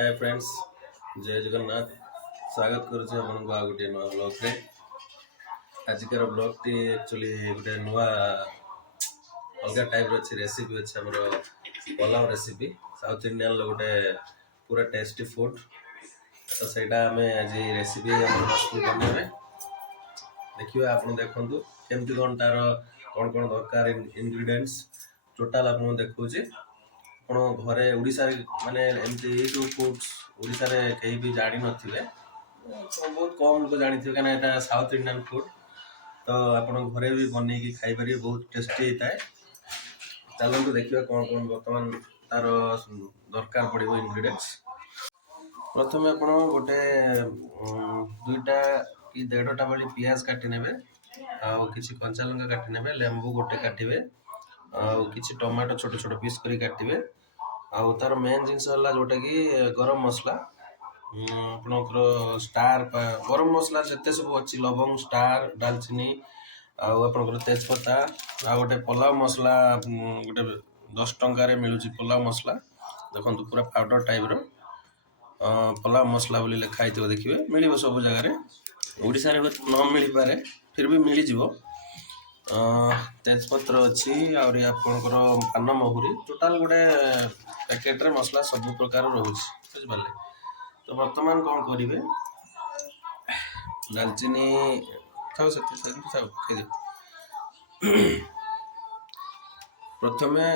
Hi friends, जय जगन्नाथ। स्वागत करुचे आपन को गोटे नुआ ब्लॉग रे। आजिकार ब्लॉग टी एक्चुअली गोटे नुआ अलग टाइप रो अछि रेसिपी अछि हमरो पोलाव रेसिपी साउथ इंडियन लो गोटे पूरा टेस्टी फूड। तो सेटा हमें आज रेसिपी हम बनेबे देखिए आपन देखंतु केमति कोन तार कोन दरकार इंग्रेडिएंट्स टोटल आपन देखौजे आपण घरे ओडिसा माने एमती जो फूड्स ओडिसा रे कहीं भी जानि नथिबे बहुत कम लोग जानिथिबे काना एटा साउथ इंडियन फूड। तो आपण घरे भी बनै की खाइ पारि बहुत टेस्टी होता है। चलନ୍ତୁ ଦେଖିବା कौन बर्तमान तार दरकार पड़ो इंग्रेडिएंट्स। प्रथम आप गोटे दुईटा कि 1.5टा वाली पियाज काटी नेबे आउ किछि कंचा लंका काटी नेबे लेंबू गोटे काटिबे आउ किछि टमाटो छोट छोट पीस करी काटिबे आउ तार मेन जिनस हला जोटा कि गरम मसला आपनकर स्टार गरम मसला जते सब अछि लवंग स्टार दालचीनी आउ आपनकर तेजपत्ता आ गोटे पोलाव मसला गोटे 10 टंका रे मिलुची पोलाव मसला देखंतु पूरा पाउडर टाइप रो पोलाव मसला बोली लिखा होइतो देखिबे मिलिबो सब जगह रे। ओडिसा रे न मिली पारे फिर भी मिली जिवो। तेजपत्र अच्छी और आपनकर पान महुरी टोटाल गोटे पैकेट रे मसला सब प्रकार रोचे बुझिपारे। तो वर्तमान कौन करेंगे दालचीनी थाउ प्रथमे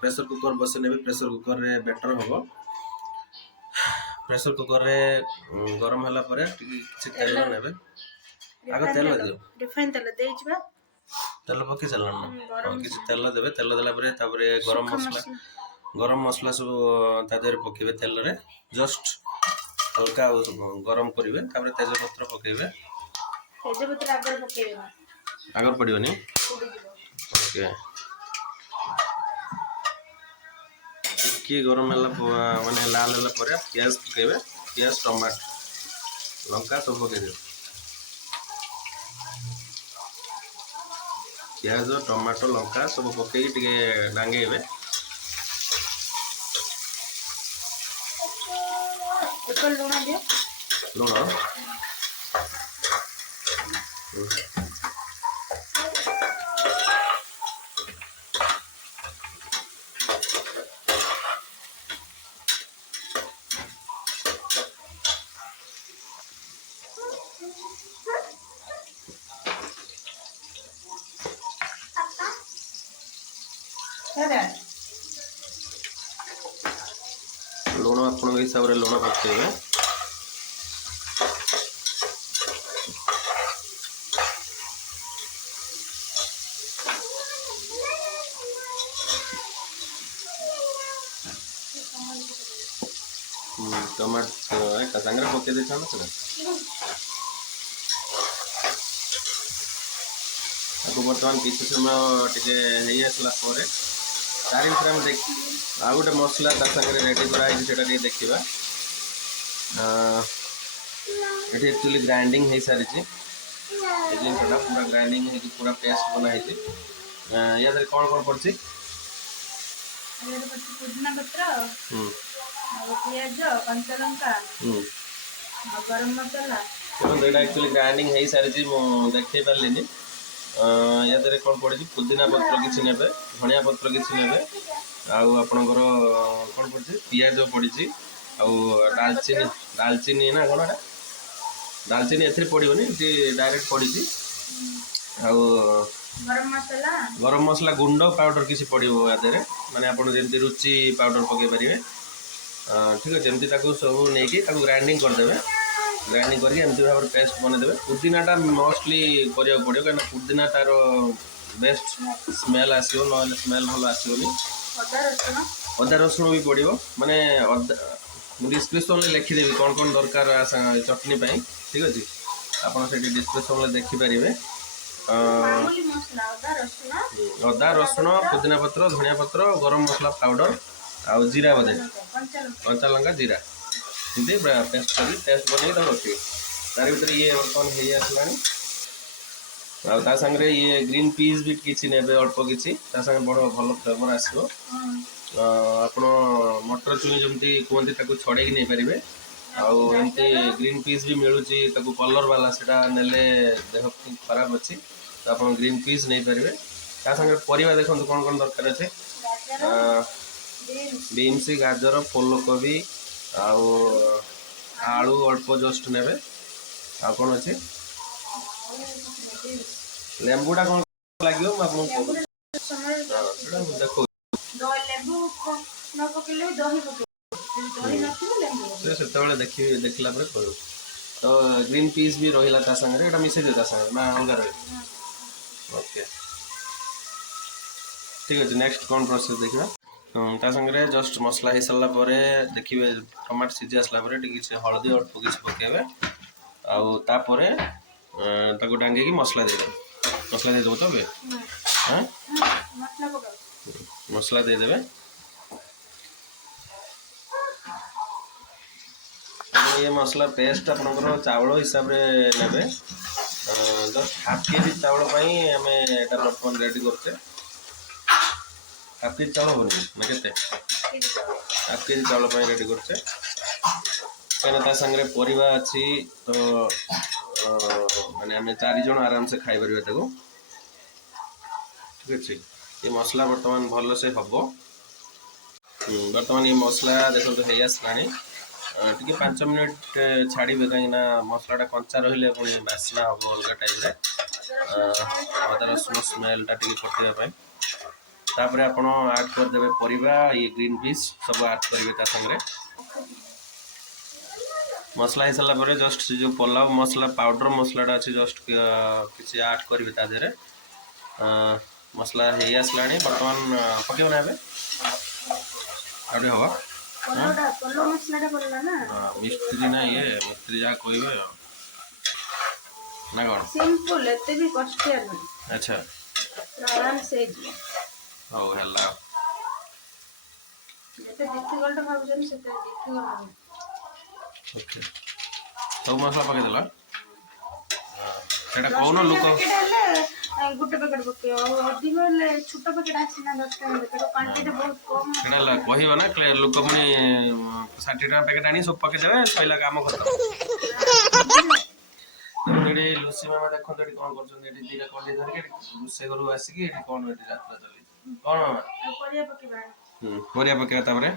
प्रेशर कुकर बसे ने प्रेशर कुकर रे बेटर हम प्रेशर कुकर रे गरम होला परे किछि तेल नेबे आगे तेल दियो रिफाइन तेल देइछबा तेल पके चलन किछि तेल देबे तेल देला परे तापरे गरम मसला सब ता देर पकेबे तेल रे जस्ट हल्का गरम करिवे तापरे तेजपत्र पकेबे तेजपत्र आगर पकेबे आगर पड़ियोनी ओके कि गरम होला माने लाल होला परे प्याज पकेबे प्याज टमाटर लंका सब पकेबे प्याज टमाटो लंका सब पकई टिके डांगेबे लुण दियो लुण लुण आपण हिसाब रे लुण पकेबे टमाटो एक संगे पके दे छन से आपको वर्तमान किसी समय टिके हेई आसला परे तारि भितर हम देख आ गोटे मसला ता संगे रेडी करा है सेटा टिके देखिबा। एठी एक्चुअली ग्राइंडिंग हे सारी छी ए जिनटा पूरा ग्राइंडिंग हे पूरा पेस्ट बना है छी या दरे कोन पड़ची ये पड़ची पुदीना पत्र और प्याज कंचा लंका और गरम मसाला तो एटा एक्चुअली ग्राइंडिंग हे सारी छी मो देखै परलिनी या दरे कोन पड़ची पुदीना पत्र किछि नेबे धनिया पत्र किछि नेबे आउ आपनकर कोन पड़ची प्याज पड़ची आउ दालचीनी ना कोनटा दालचीनी एथरे पड़ियोनी जे डायरेक्ट पड़ची आउ गरम मसला गुंड पाउडर किसी पड़ो या माने आपन जेमती रुचि पाउडर पके पारिबे ठीक है जेमती ताको सब नेकी ताको ग्राइंडिंग कर देबे ग्राइंडिंग करके एमती भाव पेस्ट बने देबे। पुदीना टा मोस्टली करिया पड़ियो कारण पुदीना तार बेस्ट स्मेल आसीओ न स्मेल भलो आसीओनी अदा रसुण भी पड़ियो माने डिस्क्रिप्शन में लिखि देबी कौन दरकार चटनी पाई ठीक अछि आपन से डिस्क्रिप्शन में देखि पारिबे अदा रसुण पुदीना पत्र धनिया पत्र गरम मसला पाउडर आउ जीरा बदे कंचा लंका जीरा इनते पेस्ट करी पेस्ट बने त रखियो तारि भीतर ये कौन हे आसलानी आ ता संगे ये ग्रीन पीस भी किछि नेबे अल्प किछि ता संगे बड़ भलो फ्लेवर आसीबो ଆପଣ ମଟର ଛୁଇଁ ଯେମିତି କୁହନ୍ତି ତାକୁ ଛଡ଼େଇକି ନେଇପାରିବେ। ଆଉ ଏମିତି ଗ୍ରୀନ୍ ପିସ୍ ବି ମିଳୁଛି ତାକୁ କଲର୍ ବାଲା, ସେଇଟା ନେଲେ ଦେହ ଖରାପ ଅଛି, ତ ଆପଣ ଗ୍ରୀନ୍ ପିସ୍ ନେଇପାରିବେ। ତା ସାଙ୍ଗରେ ପରିବା ଦେଖନ୍ତୁ କ'ଣ କ'ଣ ଦରକାର ଅଛି। ବିନ୍ସ, ଗାଜର, ଫୁଲକୋବି ଆଉ ଆଳୁ ଅଳ୍ପ ଜଷ୍ଟ ନେବେ। ଆଉ କ'ଣ ଅଛି, ଲେମ୍ବୁଟା କ'ଣ ଲାଗିବ ମୁଁ ଆପଣଙ୍କୁ କହୁଛି। ଦେଖୁ ସେତେବେଳେ ଦେଖିଲା ପରେ କହିବୁ। ତ ଗ୍ରୀନ୍ ପିସ୍ ବି ରହିଲା ତା ସାଙ୍ଗରେ, ଏଇଟା ମିଶେଇ ଦିଅ ତା ସାଙ୍ଗରେ ନା ଅଲଗା ରହିବ? ଓକେ ଠିକ୍ ଅଛି। ନେକ୍ସଟ କ'ଣ ପ୍ରୋସେସ୍ ଦେଖିବା। ତା ସାଙ୍ଗରେ ଜଷ୍ଟ ମସଲା ହେଇସାରିଲା ପରେ ଦେଖିବେ ଟମାଟୋ ସିଝି ଆସିଲା ପରେ ଟିକେ କିଛି ହଳଦୀ ଅଳ୍ପ କିଛି ପକାଇବେ। ଆଉ ତାପରେ ତାକୁ ଡାଙ୍ଗିକି ମସଲା ଦେଇଦେବେ। ମସଲା ଦେଇଦେବ ତ ଏବେ? ମସଲା ଦେଇଦେବେ। ये मसला पेस्ट आपंकर चावल हिसाब से ने जस्ट हाफ केजी चावल आम बर्तमान रेडी करते। हाफ केजी चावल होनी ना के हाफ केजी चावल रेडी करते कहीं सांगे परिवा अच्छी तो माने आम 4 जन आराम से खाई पारे। ठीक अच्छे ये मसला बर्तमान भल से हम बर्तमान ये मसला देखो तो है आसला टी 5 मिनट छाड़े कहीं मसलाटा कंचा रही पुणी बास्ना हम अलग टाइप अदा रसुण स्मेलटा टी कटापी। तापर आपण ऐड करदे परिवा ये ग्रीन पीस सब ऐड करेंगे सामने मसला हो सारा पर जस्ट से जो पोलाव मसला पाउडर मसलाटा अच्छे जस्ट किसी ऐड करेंगे तादेह मसला हो आसला बर्तमान पकड़ ना हम मिस्त्री ना ये मिस्त्री जहाँ कहे ना कौन सिंपल एते भी कष्ट नहीं। अच्छा आराम से हो हला जेते डिफिकल्ट भाबजन सेते डिफिकल्ट। ओके सब मसला पके देला सेटा कोन लोक गुटे पैकेट पके अधिक ले छोटा पैकेट आसी ना 10 टाइम पैकेट क्वांटिटी बहुत कम सेटा कहिबा ना लोक पुनी 60 टाका पैकेट आनी सब पके देबे पहिला काम खत्म। एडी लुसी मामा देखो एडी कोन करछन एडी दीरा कोली धर के गुस्से करू आसी की एडी कोन एडी यात्रा चली कोन मामा परिया पकेबा परिया पकेबा तापरे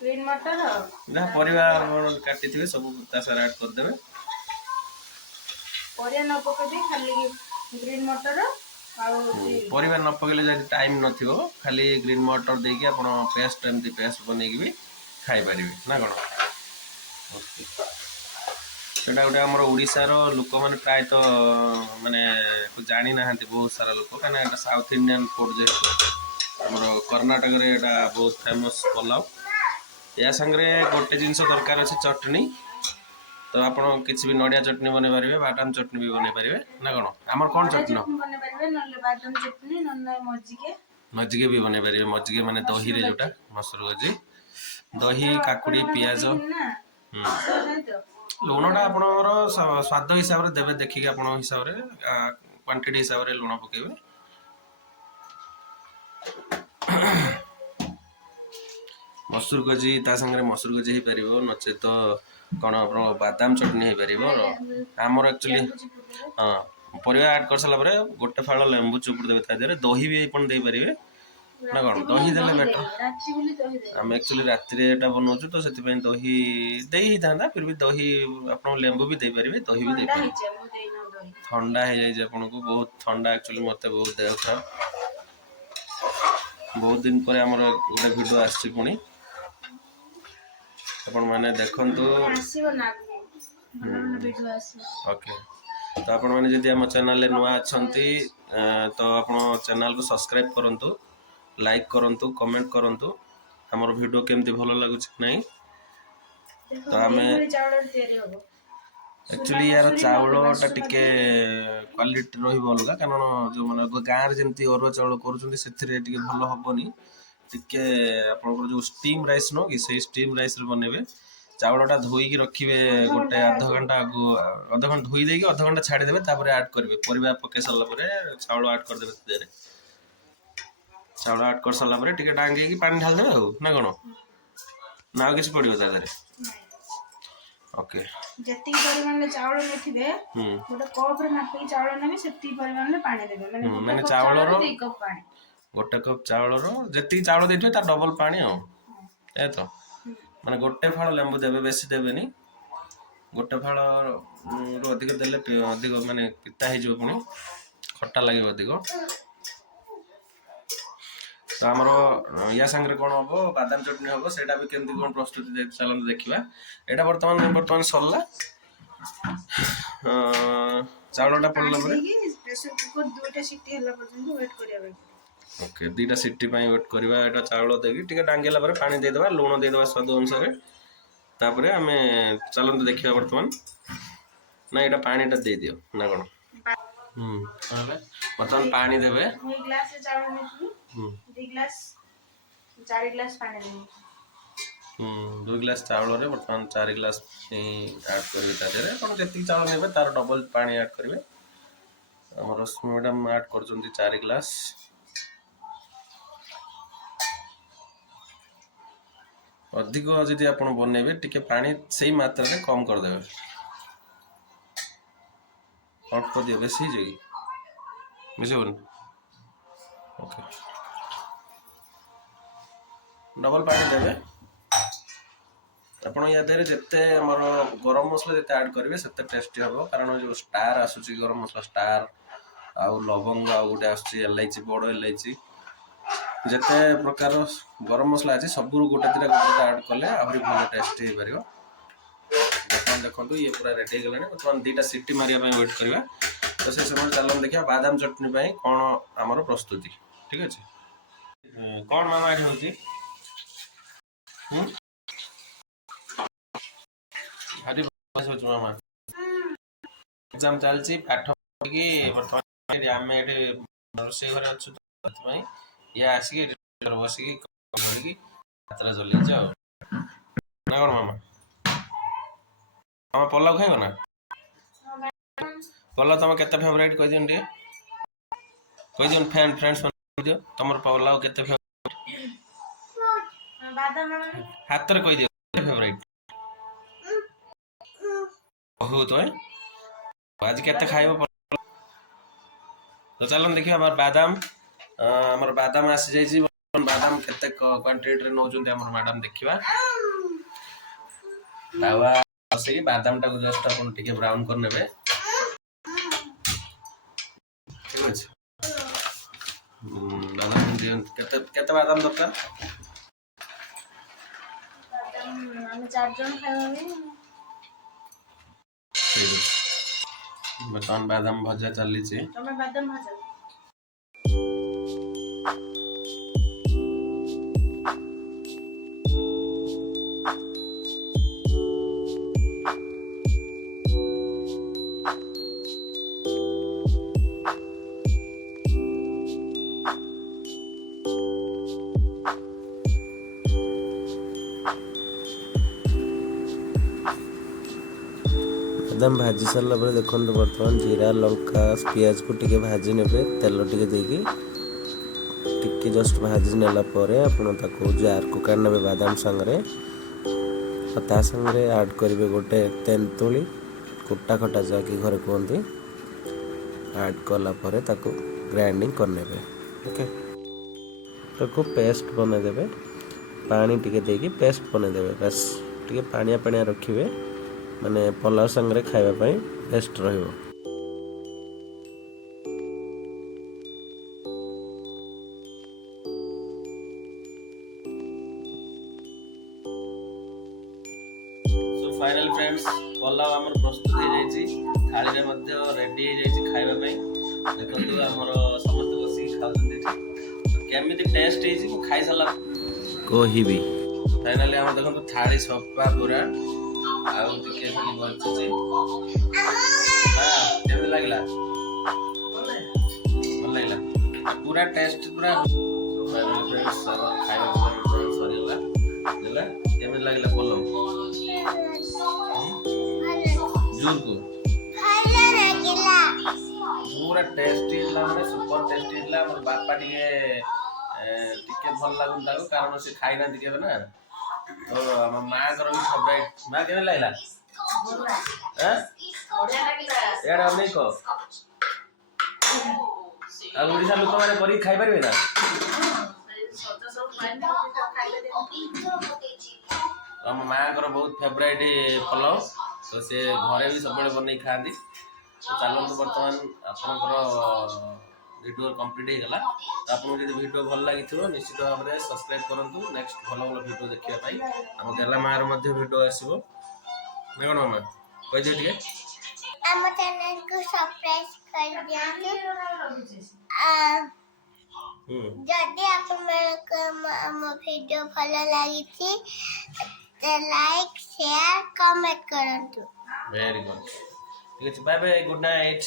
ग्रीन मटर ना परिवा काटी थिबे सब ता सारा ऐड कर देबे। परिया न पके खाली ग्रीन मटर परिवा न पकेले जदि टाइम नथिबो खाली ग्रीन मटर देके आपण पेस्ट एमती पेस्ट बनेकी भी खाई परिबे ना कोन। सेटा गोटे आमर ओडिसा रो लोक माने प्राय तो माने जानी ना बहुत सारा लोक कना साउथ इंडियन फूड जे हमर कर्नाटक रे एटा बहुत फेमस पोलाव। या संगे गोटे जिनस दरकार अच्छे चटनी तो आप किसी भी नड़िया चटनी बन पारे बादाम चटनी भी बन पारे ना कौन आमर कौन चटनी मज्जिगे भी बन पारे मज्जिगे माने दही रे जोटा मसूर गजी दही काकुड़ी पियाज लुणटा आपणर स्वाद हिसाब से देवे देखिए आप हिसाब से क्वांटिटी हिसाब से लुण पकेबे। मसूर गजी ता संगे मसूर गजी हो पार नचे तो कौन आप बादाम चटनी हो पार आमर एक्चुअली हाँ परिवा ऐड कर सारा गोटे फाड़ लेंबू चुपुड़ देवे तादेह दही भी आप दे पारे ना कौन दही देले बेटर आम एक्चुअली राति बनाऊँ तो से दही दे ही था फिर भी दही आप लेंबू भी दे पारे दही भी दे पारे ठंडा हो जाए आपन को बहुत ठंडा एक्चुअली मत बहुत देह खराब बहुत दिन पर आमर गोटे वीडियो आसी पुणी आपण माने देखंतु ओके तो आपण माने जदि हम चैनल ले नुआ अछंती तो आपण चैनल को सब्सक्राइब करंतु लाइक करंतु कमेंट करंतु हमर वीडियो केमती भलो लागुछ नहीं तो हमें एक्चुअली यार चावलटा टिके क्वालिटी रहिबो अलगा कारण जो माने गाँव रे जेमती अरुआ चावल करूछंती सेथिरे टिके भलो हबनी टिके आपनकर जो स्टीम राइस न कि से स्टीम राइस रे बनेबे चावलटा धोई रखिए गोटे आधा घंटा धोई देकी आधा घंटा छाड़ी देबे तापर ऐड करेंगे परिवा पके सरला परे चावल ऐड कर देबे तेरे चाउल ऐड कर सारा पर टिके डांगे की पानी ढाल देबे ना कोन ना किछ पड़ियो ता देरे ओके जति परिमाण में चावल नेथिबे गोटे कप रे मापी चावल नेबे सेति परिमाण में पानी देबे माने चावल रो 2 कप पानी गोटे कप चावल रो जति चावल देथिबे तार डबल पानी हो ए तो माने गोटे फाळ लेंबू देबे बेसी देबेनी गोटे फाळ रो अधिक देले अधिक माने पिता हे जो पुनी खट्टा लागि अधिक तो आमर या संगे कौन हम बादाम चटनी हम सेटा भी केमती कौन प्रस्तुति चलते देखा यहाँ बर्तमान बर्तमान सरला चावलटा पड़ला प्रेशर कुकर 2टा सीटी हला पर्यंत वेट करिया ओके 2टा सीटी वेट करवा एटा चावल देकी टिके डांगेला पर पानी दे देबा लूण दे देबा स्वाद अनुसार तापरे आमे चलते देखिबा बर्तमान ना एटा पानीटा दे दियो ना कोन बर्तमान पानी देबे एक ग्लास से चावल नेथि 2 ग्लास 4 ग्लास पानी देबे 2 ग्लास चावल रे बर्तमान 4 ग्लास ऐड करबे ता देरे कोन जति चावल नेबे तार डबल पानी ऐड करबे हमर मैडम ऐड करचंती 4 ग्लास अधिक जदि आपण बनेबे टिके पानी सही मात्रा रे कम कर देबे अल्प दियो बेसी जगी मिसेबन ओके डबल पानी देबे आपण या देरे जत्ते हमर गरम मसला जत्ते ऐड करबे सेते टेस्टी हबो कारण जो स्टार आसुची गरम मसला स्टार आ लवंग आ गुटे आसुची इलायची बड़ इलायची जत्ते प्रकार गरम मसला अछि सबरु गोटे दिरा ऐड करले आहुरी भलो टेस्टी हे परियो देखो ये पूरा रेडी हो गलानी बर्तमान 2टा सीटी मारिया पई वेट करबा तो से समय चलन देखिया बादाम चटनी पई कोन हमर प्रस्तुति ठीक अछि कोन मामा एठी होची हरि सोच मामा एग्जाम चलची पाठ की बर्तमान आमे एठी रोसे घरे अछु ततपई या आसी के बसी की पत्रा जली जाओ ना कोन मामा हम पोलाव खाइबो ना पोलाव तुम केते फेवरेट कह दियन फ्रेंड्स दियो तुमर पोलाव केते फेवरेट बादाम हाथ रे कह दियो फेवरेट बहुत है आज केते खाइबो तो चलन देखियो हमर बादाम आसी जाई छी बादाम केते क्वांटिटी रे नौजुंते हमर मैडम देखिबा तावा से बादाम टा को जस्ट अपन टिके ब्राउन कर नेबे ठीक अछि बादाम दियन केते बादाम दरकार बादाम हम 4 जन खाइबे बर्तमान बादाम भजा चली छी तमे बादाम भजा बादाम भाजी सारा पर देखो बर्तमान जीरा लंका पियाज को टिके भाजी ने तेल टिके देकी टिके जस्ट भाजी नेला परे आपण ताको जार को काढ नेबे बादाम संगरे ता संगरे ऐड करिवे गोटे तेंतुली कुट्टा खटा जाकी घरे कहंती ऐड कला परे ताको ग्राइंडिंग कर नेबे ओके ताको पेस्ट बना देबे पानी टिके देकी पेस्ट बना देबे बस टिके पानिया पानिया रखिवे माने पोलाव संगरे खाइबा पई बेस्ट रहिबो सो फाइनल फ्रेंड्स पोलाव हमर प्रस्तुत हो जाई छी थाली रे मध्ये रेडी हो जाई छी खाइबा पई देखंतु हमर समस्त बसी खाउछन केमिति टेस्ट हे छी खाइ सला कोहिबी फाइनली हम देखंतु थाली सफा पूरा आउ टिके खाली बचছে हां केमन लागला ଭଲ लागला पूरा टेस्ट पूरा फ्रेंड्स खाଇବା सरीला देला केमन लागला बोलो जोर को ଭଲ ଲାଗିଲା पूरा टेस्टी ला माने सुपर टेस्टी ला मोर बापा टिके ଟିକେ ଭଲ ଲାଗୁନି ତାକୁ କାରଣ ସେ ଖାଇନାହାନ୍ତି କେବେ ନା। ତ ଆମ ମାଆଙ୍କର ବି ଫେଭରାଇଟ୍। ମା କେବେ ଲାଗିଲା? ଏଇଟା ଅନେକ ଆଉ ଓଡ଼ିଶା ଲୋକମାନେ କରିକି ଖାଇପାରିବେ ନା? ଆମ ମାଆଙ୍କର ବହୁତ ଫେଭରାଇଟ୍ ପଲାଉ, ତ ସେ ଘରେ ବି ସବୁବେଳେ ବନେଇ ଖାଆନ୍ତି। ତ ଚାଲନ୍ତୁ ବର୍ତ୍ତମାନ ଆପଣଙ୍କର ଭିଡ଼ିଓ କମ୍ପ୍ଲିଟ୍ ହେଇଗଲା। ତ ଆପଣଙ୍କୁ ଯଦି ଭିଡ଼ିଓ ଭଲ ଲାଗିଥିବ ନିଶ୍ଚିତ ଭାବରେ ସବସ୍କ୍ରାଇବ୍ କରନ୍ତୁ ନେକ୍ସଟ ଭଲ ଭଲ ଭିଡ଼ିଓ ଦେଖିବା ପାଇଁ। ଆମ ଗେଲା ମାଆର ମଧ୍ୟ ଭିଡ଼ିଓ ଆସିବ ନା କ'ଣ ମାମା କହିଦିଅ ଟିକେ। ଆମ ଚ୍ୟାନେଲକୁ ସବସ୍କ୍ରାଇବ କରିଦିଅନ୍ତୁ। ଯଦି ଆପଣମାନଙ୍କୁ ଆମ ଭିଡ଼ିଓ ଭଲ ଲାଗିଛି ଲାଇକ୍ ସେୟାର କମେଣ୍ଟ କରନ୍ତୁ। Very good. ଠିକ୍ ଅଛି, ବାଏ ବାଏ, ଗୁଡ୍ ନାଇଟ୍।